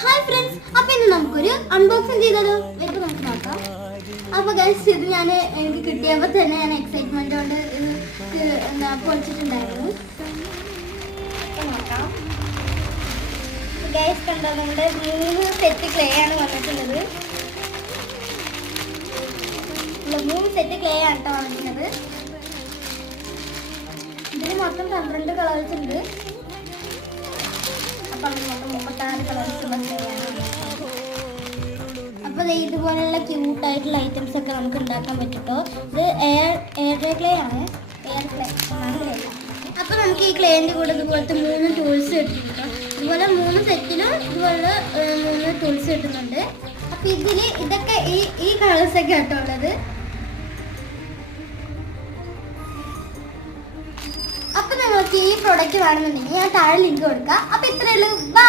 Hi friends അപ്പൊ ഇന്ന് നമുക്കൊരു അൺബോക്സിംഗ് ചെയ്താലോ ഇപ്പൊ നമുക്ക് നോക്കാം. അപ്പൊ ഗൈസ് ഇത് ഞാൻ എനിക്ക് കിട്ടിയപ്പോൾ തന്നെ ഞാൻ എക്സൈറ്റ്മെന്റ് കൊണ്ട് ഇത് എന്താ പൊളിച്ചിട്ടുണ്ടായിരുന്നു. ഗൈസ് കണ്ടോ നമ്മുടെ മൂന്ന് സെറ്റ് ക്ലേ ആണ് വന്നിട്ടുള്ളത്. മൂന്ന് സെറ്റ് ക്ലേ ആണ് കേട്ടോ വന്നിട്ടുള്ളത്. ഇതിന് മൊത്തം പന്ത്രണ്ട് കളേഴ്സ് ഉണ്ട്. അപ്പൊ ഇതുപോലുള്ള ക്യൂട്ട് ആയിട്ടുള്ള ഐറ്റംസ് ഒക്കെ നമുക്ക് ഉണ്ടാക്കാൻ പറ്റിട്ടോ. ഇത് എയർ എയർ ക്ലേ ആണ്. എയർ ക്ലേ അപ്പൊ നമുക്ക് ഈ ക്ലേന്റെ കൂടെ ഇതുപോലത്തെ മൂന്ന് ടൂൾസ് കിട്ടുന്നുണ്ട് ട്ടോ. ഇതുപോലെ മൂന്ന് സെറ്റിലും ഇതുപോലെ മൂന്ന് ടൂൾസ് കിട്ടുന്നുണ്ട് അപ്പൊ ഇതിൽ ഇതൊക്കെ ഈ ഈ കളേഴ്സ് ഒക്കെ ഈ പ്രോഡക്റ്റ് വേണമെന്നുണ്ടെങ്കിൽ ഞാൻ താഴെ ലിങ്ക് കൊടുക്കാം. അപ്പൊ ഇത്രയേ ഉള്ളൂ. ബൈ